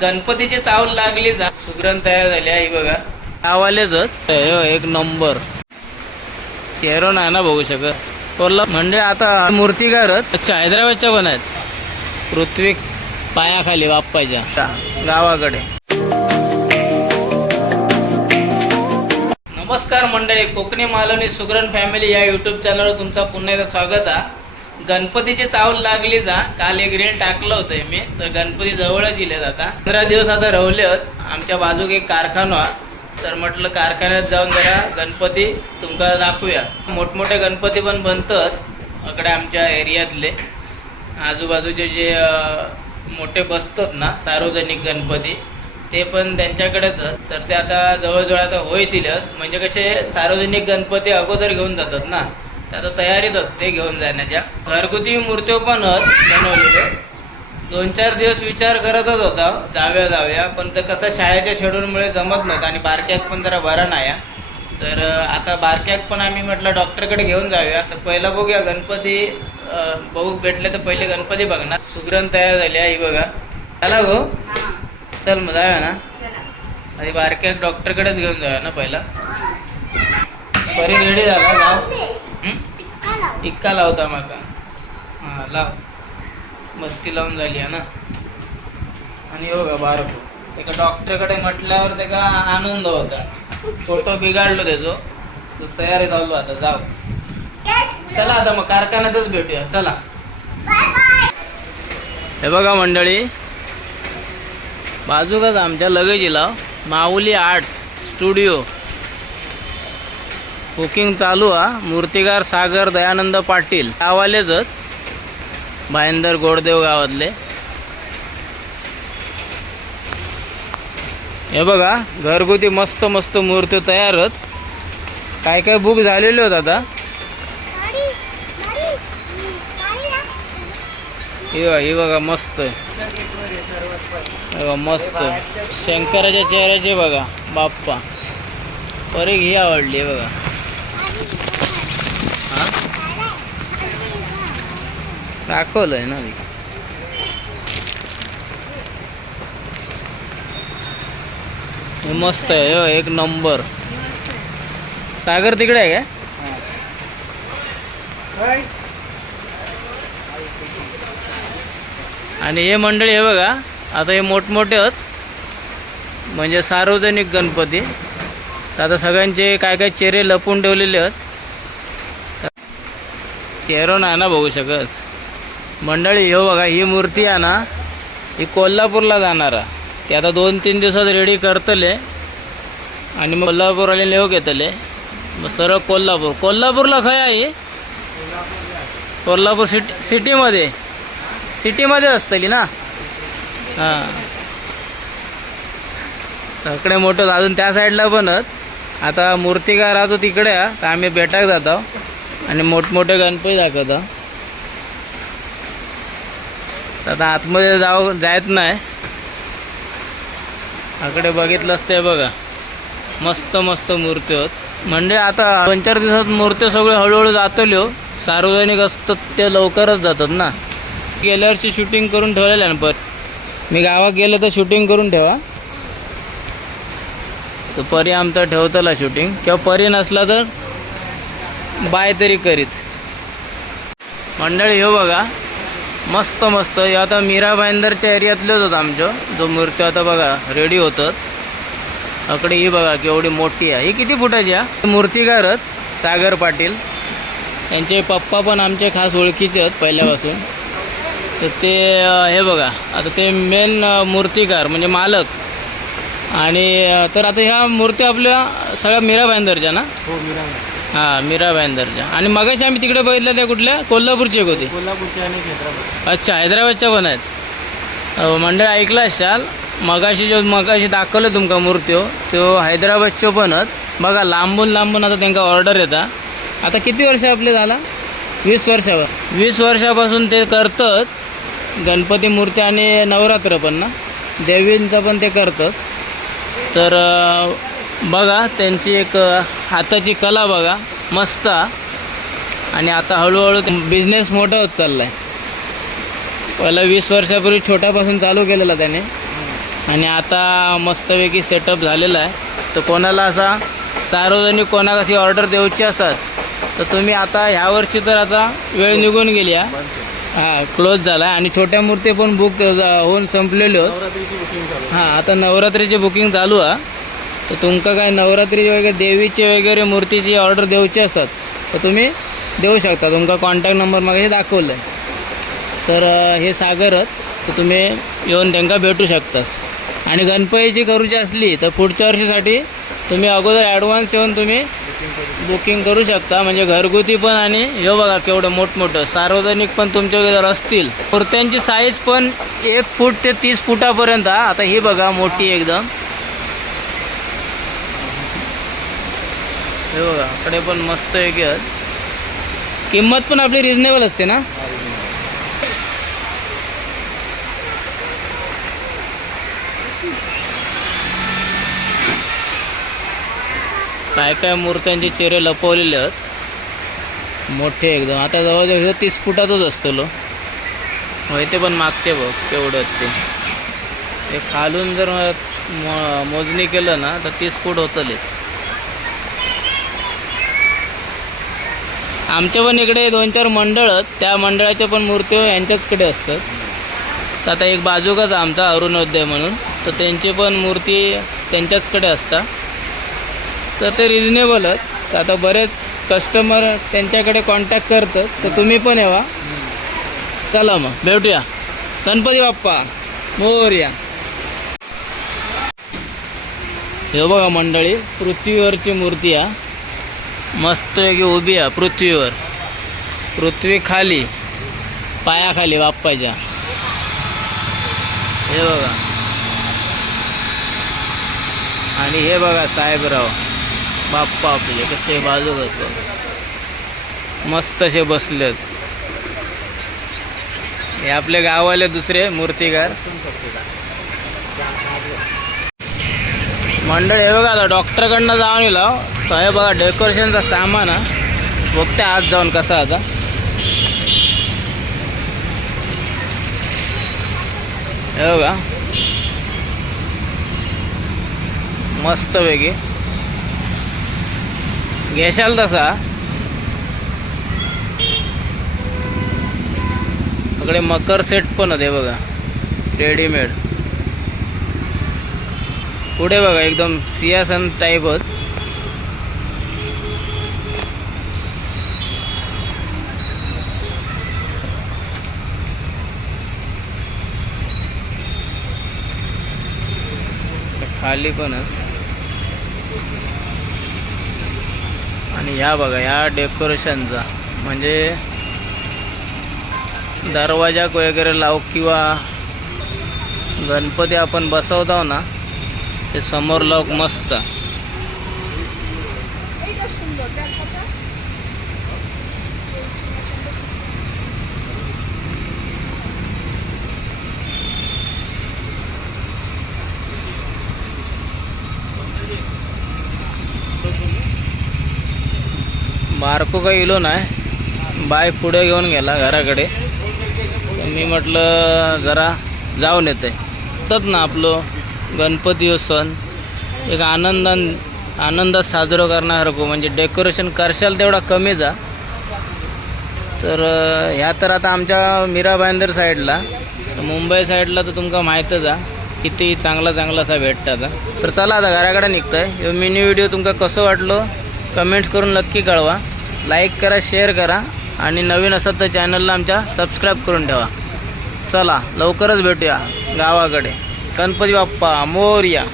गणपतीची चावल लागली जा. सुग्रण तयार झाली आहे बघा. आवालेच हो, एक नंबर. चेहरा नाही ना बघू शकत. बोलला म्हणजे आता मूर्तिकारच हैदराबादच्या पण आहेत. पृथ्वी पायाखाली बाप्पाच्या. गावाकडे. नमस्कार मंडळी कोकणी मालवणी सुगरण फॅमिली या युट्यूब चॅनलवर तुमचा पुन्हा एकदा स्वागत आहे. गणपतीची चावल लागली जा काल एक रील टाकलं होतं मी तर गणपती जवळच इले आता. पंधरा दिवस आता रवले होत आमच्या बाजूक एक कारखाना तर म्हटलं कारखान्यात जाऊन जरा गणपती तुमका दाखवूया. मोठमोठे गणपती पण बनतात इकडे आमच्या एरियातले. आजूबाजूचे जे मोठे बसतात ना सार्वजनिक गणपती ते पण त्यांच्याकडेच तर ते आता जवळजवळ आता होईतील म्हणजे कसे सार्वजनिक गणपती अगोदर घेऊन जातात ना. ते आता तयारीत आहेत ते घेऊन जाण्याच्या. घरगुती मूर्त्यो पण आहेत बनवलेले. दोन चार दिवस विचार करतच होता जाव्या जाव्या पण ते कसं शाळेच्या शेड्यूलमुळे जमत नव्हतं आणि बारक्याक पण जरा बरा नाही तर आता बारक्याक पण आम्ही म्हटलं डॉक्टरकडे घेऊन जाऊया. तर पहिला बघूया गणपती बघू भेटले तर पहिले गणपती बघणार. सुग्रण तयार झाली आहे बघा. चला गो चल मग जाऊया ना. आधी बारक्याक डॉक्टरकडेच घेऊन जाऊया ना पहिला. बरी रेडी झाला जाऊ. इतका लावता माका हां लाव. मस्ती लावून झाली आहे ना. आणि हो का बारको. त्याका डॉक्टरकडे म्हटल्यावर त्याका आनंद होता. फोटो बिघाडलो त्याचो. तो तयारी झालो आता जाऊ. चला आता मग कारखान्यातच भेटूया. चला. हे बघा मंडळी. बाजूकच आमच्या लगेजीला माऊली आर्ट्स स्टुडिओ. बुकिंग चालू हा. मूर्तिकार सागर दयानंद पाटील. गावालेच भाईंदर भायंदर गोडदेव गावातले. हे बघा घरगुती मस्त मस्त मूर्ती तयार आहेत. काय काय बुक झालेले होत आता? हे बघा बघा मस्त. आहे. मस्त. शंकराच्या चेहऱ्याचे बघा बाप्पा. परीक ही आवडली बघा. दाखवलंय ना मी. मस्त आहे हो एक नंबर. सागर तिकडे आहे काय आणि हे मंडळी हे बघा आता हे मोठमोठे आहेत म्हणजे सार्वजनिक गणपती. तर आता सगळ्यांचे काय काय चेहरे लपून ठेवलेले आहेत. चेहरा नाही ना बघू शकत. मंडळी हो बघा ही मूर्ती आहे ना ही कोल्हापूरला जाणार आहे. ती आता दोन तीन दिवसात रेडी करतले आणि मग कोल्हापूरवाले नेऊ घेतले. मग सरळ कोल्हापूर. कोल्हापूरला खय आहे कोल्हापूर सिटी सिटीमध्ये. सिटीमध्ये असतली ना? हां. तकडे मोठं अजून त्या साईडला बनत आता मूर्तिकार राहतो तिकडे तर आम्ही बेटाक जातो आणि मोठमोठे गणपती दाखवतो. तर आता आतमध्ये जाऊ जायच नाही. आकडे बघितलंच ते बघा. मस्त मस्त मूर्ती होत. म्हणजे आता दोन चार दिवसात मूर्ती सगळे हळूहळू जातल्यो हो. सार्वजनिक असतात ते लवकरच जातात ना. गेल्यावरची शूटिंग करून ठेवलेलं ना पर मी गावात गेलो तर शूटिंग करून ठेवा. तर परी आमचा ठेवतला शूटिंग किंवा परी नसला तर बाय तरी करीत. मंडळी हो बघा. मस्त मस्त. हे आता मीरा भाईंदरच्या एरियातलेच होतं आमचं. जो मूर्ती आता बघा रेडी होतात. अकडे ही बघा केवढी मोठी आहे. ही किती फुटाची आहे? मूर्तिकार आहेत सागर पाटील. त्यांचे पप्पा पण आमचे खास ओळखीचे आहेत पहिल्यापासून. तर ते हे बघा. आता ते मेन मूर्तिकार म्हणजे मालक. आणि तर आता ह्या मूर्ती आपल्या सगळ्या मीरा भाईंदरच्या ना? हो मीरा हां मीरा भाईंदरच्या आणि मगाशी आम्ही तिकडे बघितल्या त्या कुठल्या? कोल्हापूरची एक होती. कोल्हापूरची आणि हैदराबाद अच्छा हैदराबादच्या पण आहेत. मंडळ ऐकलं असाल मगाशी जो मगाशी दाखवलं तुमका मूर्त्यो तो हैदराबादच्यो पण आहेत. बघा लांबून लांबून आता त्यांना ऑर्डर येता. आता किती वर्ष आपले झाला? वीस वर्षावर. वीस वर्षापासून ते करतात. गणपती मूर्ती आणि नवरात्र पण ना? देवींचं पण ते करतात. तर बघा त्यांची एक हाताची कला बघा मस्त. आणि आता हळूहळू बिझनेस मोठा होत चालला आहे पहिला वीस वर्षापूर्वी छोट्यापासून चालू केलेला त्याने. आणि आता मस्तपैकी सेटअप झालेला आहे. तर कोणाला असा सार्वजनिक कोणाकशी ऑर्डर देऊची असत तर तुम्ही आता ह्या वर्षी तर आता वेळ निघून गेली आहे हां क्लोज झाला. आणि छोट्या मूर्ती पण बुक होऊन संपलेली होत. हां आता नवरात्रीची बुकिंग चालू आहे. तर तुमका काय नवरात्रीची वगैरे देवीची वगैरे मूर्तीची ऑर्डर देऊची असत तर तुम्ही देऊ शकता. तुमका कॉन्टॅक्ट नंबर मागे दाखवलं आहे तर हे सागरच तर तुम्ही येऊन त्यांना भेटू शकतास. आणि गणपतीची करूची असली तर पुढच्या वर्षीसाठी तुम्ही अगोदर ॲडव्हान्स येऊन तुम्ही बुकिंग करू शकता म्हणजे घरगुती पण आणि हे बघा केवढं मोठमोठं. सार्वजनिक पण तुमच्याकडे जर असतील. मूर्त्यांची साईज पण एक फूट ते तीस फुटापर्यंत आता ही बघा मोठी एकदम. हे बघा इकडे पण मस्त एक किंमत पण आपली रिजनेबल असते ना? काय काय मूर्त्यांचे चेहरे लपवलेले आहेत. मोठे एकदम. आता जवळजवळ हे तीस फुटाचाच असतो होय ते पण मागते बघ तेवढंच ते. ते खालून जर मो- मोजणी केलं ना तर तीस फूट होतलेच. आमच्या पण इकडे दोन चार मंडळ आहेत. त्या मंडळाच्या पण मूर्ती यांच्याचकडे असतात. तर आता एक बाजूकाच आमचा अरुणोदय म्हणून. तर त्यांची पण मूर्ती त्यांच्याचकडे असतात तर ते रिजनेबलच तर आता बरेच कस्टमर त्यांच्याकडे कॉन्टॅक्ट करतात. तर तुम्ही पण येवा. चला मग. भेटूया. गणपती बाप्पा. मोर्या हे बघा मंडळी पृथ्वीवरची मूर्ती आहे मस्त की उभी आहे पृथ्वीवर. पृथ्वी खाली. पायाखाली बाप्पाच्या. हे बघा. आणि हे बघा साहेबराव. बाप्पा आपले कसे बाजू घेतो मस्त असे बसलेत. हे आपले गावाले दुसरे मूर्तिकार. मंडळ हे बघा आता डॉक्टरकडनं जाऊन येलो हो. तर हे बघा डेकोरेशनचा सामान हा. बघते आज जाऊन कसा आता. हे बघा. मस्त वेगळी घेशाल तसा. इकडे मकर सेट पण होते बघा. रेडीमेड पुढे बघा एकदम सियासन टाईप खाली पण आणि ह्या बघा ह्या डेकोरेशनचा म्हणजे दरवाजा वगैरे लाव किंवा गणपती आपण बसवतो ना ते समोर लावक मस्त. बारको काही इलो नाही. बाय पुढे घेऊन गेला घराकडे. तर मी म्हटलं जरा जाऊन येते. तर ना आपलं गणपती हो सण. एक आनंदान आनंदात साजरं करण्यासारखं म्हणजे डेकोरेशन करशाल तेवढा कमीच आ तर ह्या तर आता आमच्या मीरा भाईंदर साईडला. मुंबई साईडला तर तुमका माहीतच आ किती चांगला चांगला असा भेटतं आता तर चला आता घराकडे निघतं आहे मिनी व्हिडिओ तुमका कसं वाटलो? कमेंट्स करून नक्की कळवा. लाईक करा शेअर करा आणि नवीन असत तर चॅनलला आमच्या सबस्क्राईब करून ठेवा. चला लवकरच भेटूया गावाकडे. गणपती बाप्पा मोर्या.